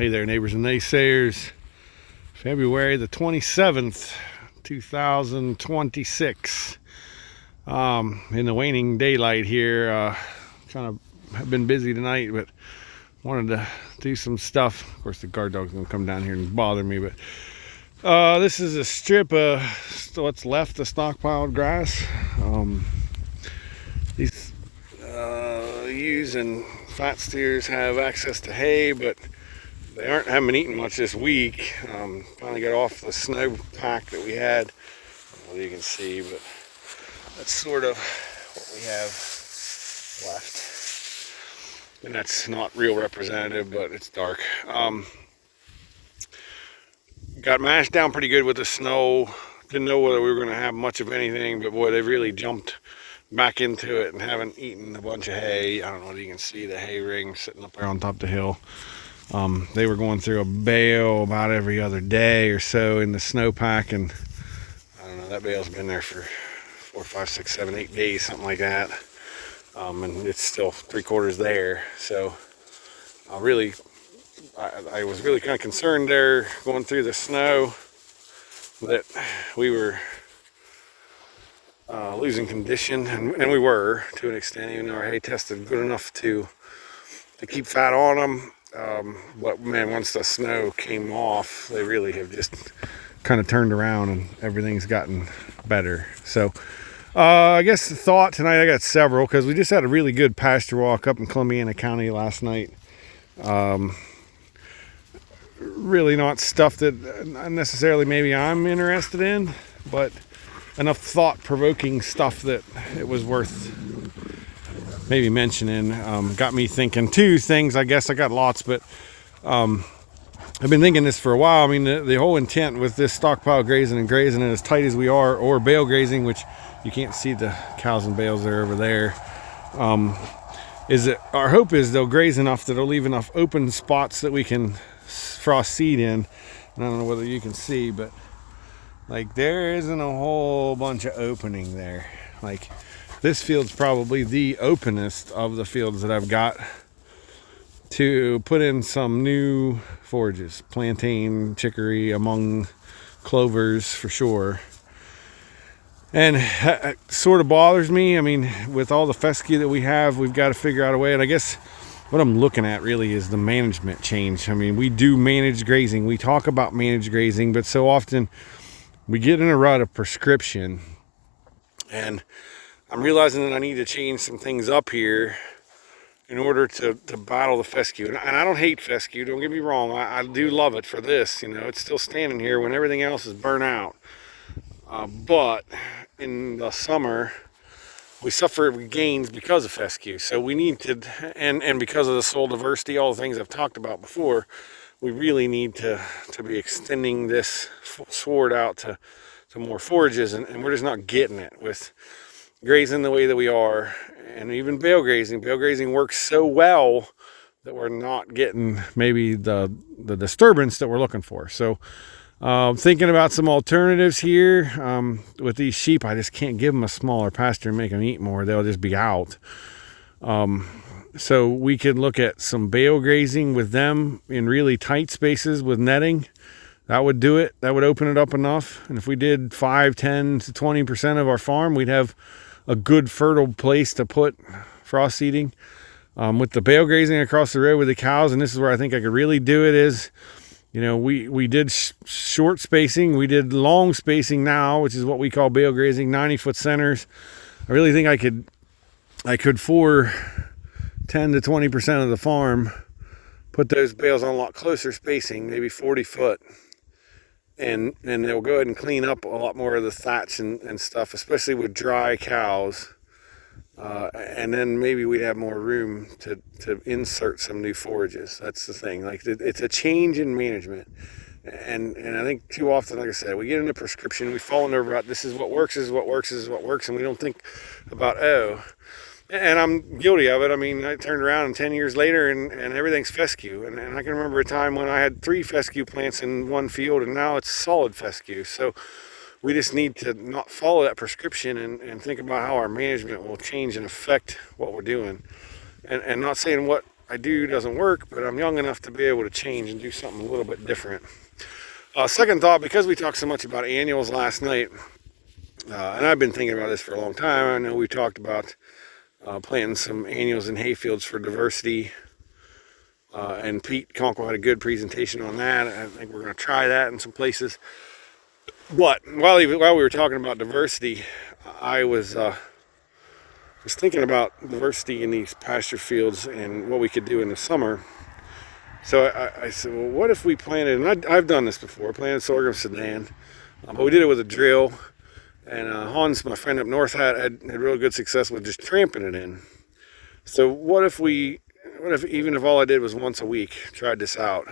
Hey there, neighbors and naysayers. February the 27th, 2026. In the waning daylight here. Kind of have been busy tonight, but wanted to do some stuff. Of course, the guard dog's gonna come down here and bother me, but this is a strip of what's left of stockpiled grass. These ewes and fat steers have access to hay, but they haven't been eating much this week. Finally got off the snow pack that we had. I don't know if you can see, but that's sort of what we have left. And that's not real representative, but it's dark. Got mashed down pretty good with the snow. Didn't know whether we were going to have much of anything, but boy, they've really jumped back into it and haven't eaten a bunch of hay. I don't know if you can see the hay ring sitting up there on top of the hill. They were going through a bale about every other day or so in the snowpack, and I don't know, that bale's been there for 4, 5, 6, 7, 8 days, something like that. And it's still 3/4 there. So I was really kind of concerned there going through the snow that we were losing condition, and we were to an extent, even though our hay tested good enough to keep fat on them. But man, once the snow came off, they really have just kind of turned around and everything's gotten better. So I guess the thought tonight, I got several, because we just had a really good pasture walk up in Columbiana County last night. Really not stuff that necessarily maybe I'm interested in, but enough thought-provoking stuff that it was worth maybe mentioning. Got me thinking two things. I guess I got lots, but I've been thinking this for a while. I mean, the whole intent with this stockpile grazing and grazing it as tight as we are, or bale grazing, which you can't see the cows and bales there over there, is that our hope is they'll graze enough that they'll leave enough open spots that we can frost seed in. And I don't know whether you can see, but like there isn't a whole bunch of opening there. Like this field's probably the openest of the fields that I've got to put in some new forages, plantain, chicory, among clovers for sure. And it sort of bothers me. I mean, with all the fescue that we have, we've got to figure out a way. And I guess what I'm looking at really is the management change. I mean, we do manage grazing. We talk about managed grazing, but so often we get in a rut of prescription. And I'm realizing that I need to change some things up here in order to battle the fescue. And I don't hate fescue, don't get me wrong. I do love it for this. You know, it's still standing here when everything else is burnt out. But in the summer, we suffer gains because of fescue. So we need to, and because of the soil diversity, all the things I've talked about before, we really need to be extending this sward out to more forages, and we're just not getting it with grazing the way that we are. And even bale grazing works so well that we're not getting maybe the disturbance that we're looking for. So thinking about some alternatives here. With these sheep, I just can't give them a smaller pasture and make them eat more. They'll just be out. So we could look at some bale grazing with them in really tight spaces with netting. That would do it. That would open it up enough. And if we did 5, 10 to 20% of our farm, we'd have a good fertile place to put frost seeding. With the bale grazing across the road with the cows, and this is where I think I could really do it, is, you know, we did short spacing, we did long spacing now, which is what we call bale grazing, 90-foot centers. I really think I could for 10 to 20% of the farm, put those bales on a lot closer spacing, maybe 40 foot. And they'll go ahead and clean up a lot more of the thatch and stuff, especially with dry cows. And then maybe we'd have more room to insert some new forages. That's the thing. Like, it's a change in management. And I think too often, like I said, we get into prescription, we fall into rut. This is what works, and we don't think about, and I'm guilty of it. I mean, I turned around and 10 years later and everything's fescue. And I can remember a time when I had 3 fescue plants in one field, and now it's solid fescue. So we just need to not follow that prescription and think about how our management will change and affect what we're doing. And not saying what I do doesn't work, but I'm young enough to be able to change and do something a little bit different. Second thought, because we talked so much about annuals last night, and I've been thinking about this for a long time. I know we talked about planting some annuals in hayfields for diversity, and Pete Conkle had a good presentation on that. I think we're going to try that in some places. But while we were talking about diversity, I was thinking about diversity in these pasture fields and what we could do in the summer. So I said, well, what if we planted, and I've done this before, planted sorghum sudan, but we did it with a drill. And Hans, my friend up north, had real good success with just tramping it in. So what if even if all I did was once a week, tried this out,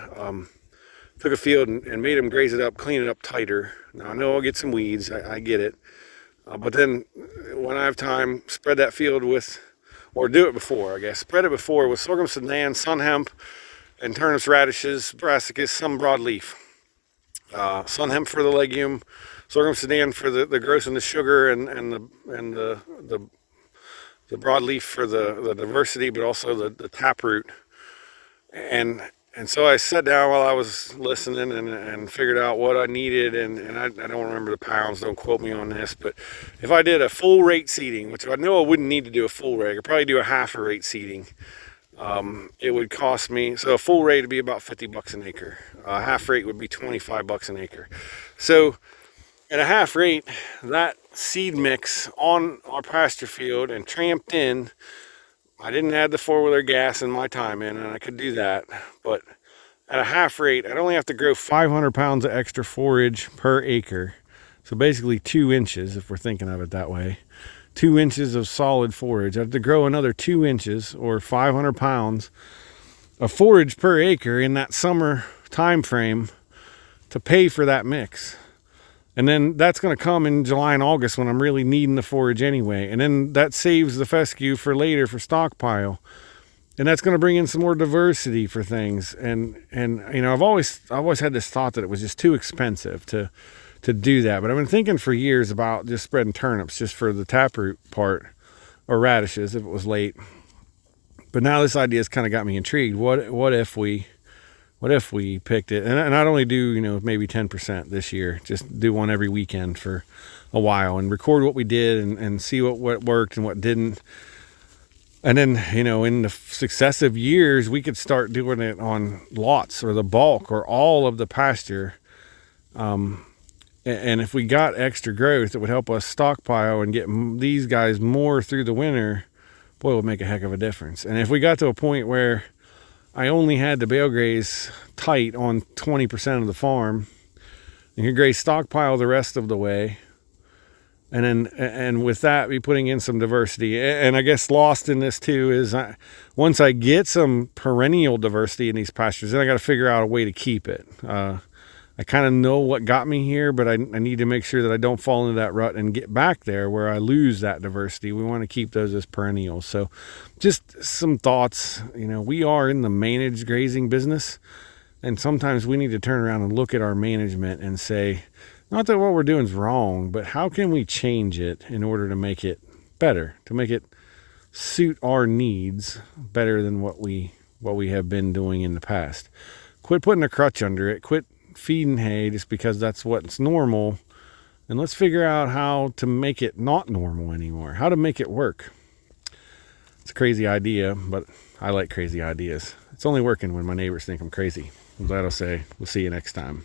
took a field and made them graze it up, clean it up tighter. Now I know I'll get some weeds, I get it. But then when I have time, spread that field with, or do it before, I guess. Spread it before with sorghum sudan, sun hemp, and turnips, radishes, brassicas, some broadleaf. Sun hemp for the legume, sorghum sudan for the growth and the sugar, and the broadleaf for the diversity, but also the taproot. And so I sat down while I was listening and figured out what I needed, and I don't remember the pounds, don't quote me on this, but if I did a full rate seeding, which I know I wouldn't need to do a full rate, I could probably do a half a rate seeding. It would cost me, so a full rate would be about $50 an acre. A half rate would be $25 an acre. So at a half rate, that seed mix on our pasture field and tramped in, I didn't add the four-wheeler gas in my time in, and I could do that. But at a half rate, I'd only have to grow 500 pounds of extra forage per acre. So basically 2 inches, if we're thinking of it that way. 2 inches of solid forage. I have to grow another 2 inches or 500 pounds of forage per acre in that summer time frame to pay for that mix. And then that's going to come in July and August when I'm really needing the forage anyway. And then that saves the fescue for later for stockpile. And that's going to bring in some more diversity for things. And you know, I've always had this thought that it was just too expensive to do that. But I've been thinking for years about just spreading turnips just for the taproot part, or radishes if it was late. But now this idea has kind of got me intrigued. What if we picked it, and I'd only do, you know, maybe 10% this year, just do one every weekend for a while and record what we did and see what worked and what didn't. And then, you know, in the successive years, we could start doing it on lots or the bulk or all of the pasture. And if we got extra growth, it would help us stockpile and get these guys more through the winter. Boy, it would make a heck of a difference. And if we got to a point where I only had to bale graze tight on 20% of the farm, and you graze stockpile the rest of the way, and with that be putting in some diversity. And I guess lost in this too is once I get some perennial diversity in these pastures, then I got to figure out a way to keep it. I kind of know what got me here, but I need to make sure that I don't fall into that rut and get back there where I lose that diversity. We want to keep those as perennials. So just some thoughts. You know, we are in the managed grazing business, and sometimes we need to turn around and look at our management and say, not that what we're doing is wrong, but how can we change it in order to make it better, to make it suit our needs better than what we have been doing in the past. Quit putting a crutch under it. Quit feeding hay just because that's what's normal, and let's figure out how to make it not normal anymore, how to make it work. It's a crazy idea, but I like crazy ideas. It's only working when my neighbors think I'm crazy. With that, I'll say we'll see you next time.